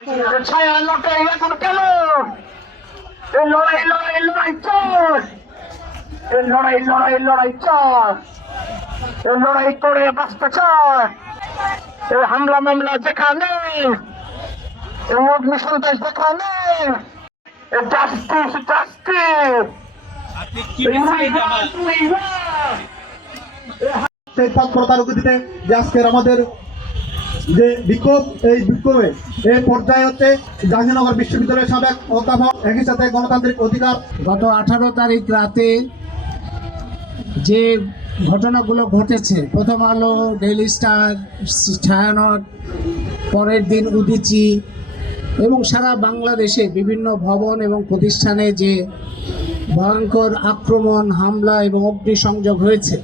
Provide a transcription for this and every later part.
ছায়া লটাই এখন কেন এই লড়াই লড়াই লড়াই চল এই লড়াই লড়াই লড়াই চল এই লড়াই করে বাঁচতে চায় এই হামলা মামলা যেখানে এই অগ্নি সন্ত্রাস যেখানে এই জাস্টিস জাস্টিস সেই তৎপরতার গতিতে যে আজকের আমাদের যে বিক্ষোভ, এই বিক্ষোভে এই পর্যায়ে হচ্ছে জাহাঙ্গীরনগর বিশ্ববিদ্যালয়ের সাবেক অধ্যাপক, একই সাথে গণতান্ত্রিক অধিকার। গত 18 তারিখ রাতে যে ঘটনাগুলো ঘটেছে, প্রথম আলো, ডেইলি স্টার, ছায়ানট, পরের দিন উদীচী এবং সারা বাংলাদেশে বিভিন্ন ভবন এবং প্রতিষ্ঠানে যে ভয়ঙ্কর আক্রমণ, হামলা এবং অগ্নিসংযোগ হয়েছে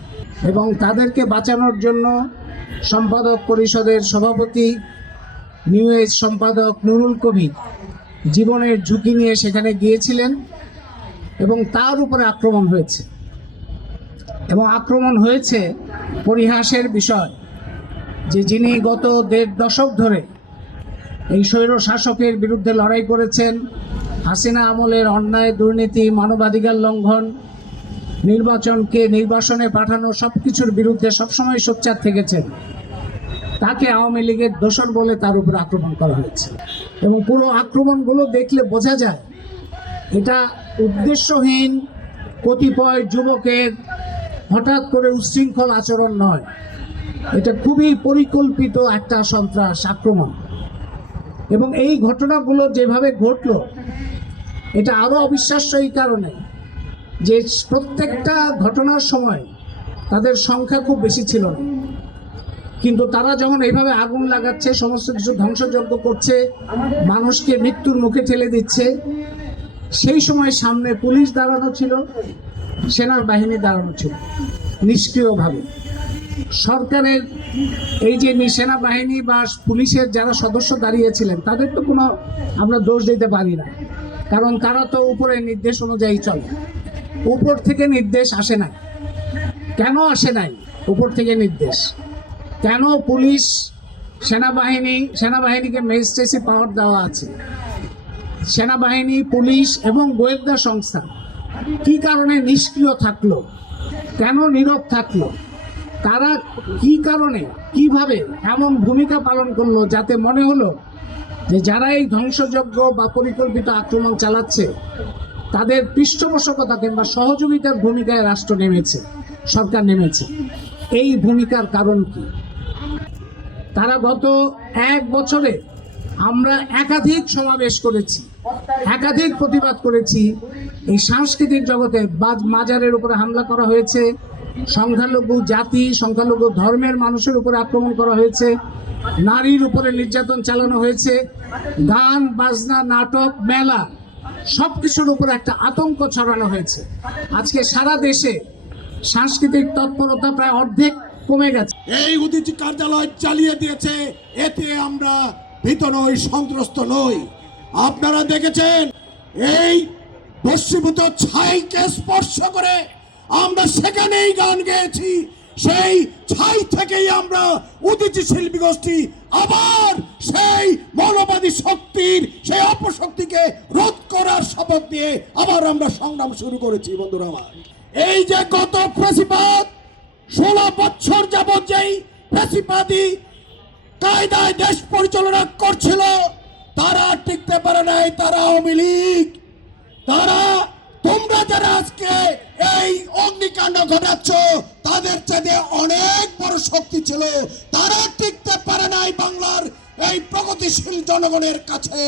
এবং তাদেরকে বাঁচানোর জন্য সম্পাদক পরিষদের সভাপতি, নিউ এজ সম্পাদক নুরুল কবির জীবনের ঝুঁকি নিয়ে সেখানে গিয়েছিলেন এবং তার উপরে আক্রমণ হয়েছে। এবং আক্রমণ হয়েছে পরিহাসের বিষয় যে যিনি গত 1.5 দশক ধরে এই স্বৈর শাসকের বিরুদ্ধে লড়াই করেছেন, হাসিনা আমলের অন্যায়, দুর্নীতি, মানবাধিকার লঙ্ঘন, নির্বাসনে পাঠানো সব কিছুর বিরুদ্ধে সবসময় সোচ্চার থেকেছেন, তাকে আওয়ামী লীগের দোসর বলে তার উপর আক্রমণ করা হয়েছে। এবং পুরো আক্রমণগুলো দেখলে বোঝা যায় এটা উদ্দেশ্যহীন কতিপয় যুবকের হঠাৎ করে উচ্ছৃঙ্খল আচরণ নয়, এটা খুবই পরিকল্পিত একটা সন্ত্রাস আক্রমণ। এবং এই ঘটনাগুলো যেভাবে ঘটলো এটা আরও অবিশ্বাস্য এই কারণে যে প্রত্যেকটা ঘটনার সময় তাদের সংখ্যা খুব বেশি ছিল না, কিন্তু তারা যখন এইভাবে আগুন লাগাচ্ছে, সমস্ত কিছু ধ্বংসযজ্ঞ করছে, মানুষকে মৃত্যুর মুখে ঠেলে দিচ্ছে, সেই সময় সামনে পুলিশ দাঁড়ানো ছিল, সেনাবাহিনী দাঁড়ানো ছিল নিষ্ক্রিয়ভাবে। সরকারের এই যে সেনাবাহিনী বা পুলিশের যারা সদস্য দাঁড়িয়েছিলেন তাদের তো কোনো আমরা দোষ দিতে পারি না, কারণ তারা তো উপরের নির্দেশ অনুযায়ী চলে। উপর থেকে নির্দেশ আসে নাই। কেন আসে নাই উপর থেকে নির্দেশ? কেন পুলিশ, সেনাবাহিনীকে ম্যাজিস্ট্রেসি পাওয়ার দেওয়া আছে? সেনাবাহিনী, পুলিশ এবং গোয়েন্দা সংস্থা কি কারণে নিষ্ক্রিয় থাকলো? কেন নীরব থাকলো? তারা কি কারণে, কিভাবে এমন ভূমিকা পালন করলো যাতে মনে হলো যে যারা এই ধ্বংসযজ্ঞ বা পরিকল্পিত আক্রমণ চালাচ্ছে তাদের পৃষ্ঠপোষকতা কিংবা সহযোগিতার ভূমিকায় রাষ্ট্র নেমেছে, সরকার নেমেছে। এই ভূমিকার কারণ কি? তারা গত 1 বছরে আমরা একাধিক সমাবেশ করেছি, একাধিক প্রতিবাদ করেছি। এই সাংস্কৃতিক জগতে মাজারের উপরে হামলা করা হয়েছে, সংখ্যালঘু জাতি, সংখ্যালঘু ধর্মের মানুষের উপরে আক্রমণ করা হয়েছে, নারীর উপরে নির্যাতন চালানো হয়েছে, গান বাজনা, নাটক, মেলা সব কিছুর উপরে একটা আতঙ্ক ছড়ানো হয়েছে। আজকে সারা দেশে সাংস্কৃতিক তৎপরতা প্রায় অর্ধেক কমে গেছে। এই উদীচী কার্যালয় চালিয়ে দিয়েছে, এতে আমরা ভীত নই, সন্ত্রস্ত নই। আপনারা দেখেছেন এই বস্মীভূত ছাইকে স্পর্শ করে আমরা সেখানেই গান গেয়েছি। সেই ছাই থেকেই আমরা উদীচী শিল্পী গোষ্ঠী আবার সেই মৌলবাদী শক্তির, সেই অপশক্তিকে রোধ করার শপথ নিয়ে আবার আমরা সংগ্রাম শুরু করেছি। বন্ধুরা আমার, এই যে গত ফ্যাসিবাদ 16 বছর যাবৎ যেই ফ্যাসিবাদী কায়দায় দেশ পরিচালনা করছিল, তারা টিকতে পারে নাই। তারা আওয়ামী লীগ, তোমরা যারা আজকে এই অগ্নিকাণ্ড ঘটাচ্ছ, তাদের চাইতে অনেক বড় শক্তি ছিল, তারা টিকতে পারে নাই বাংলার এই প্রগতিশীল জনগণের কাছে।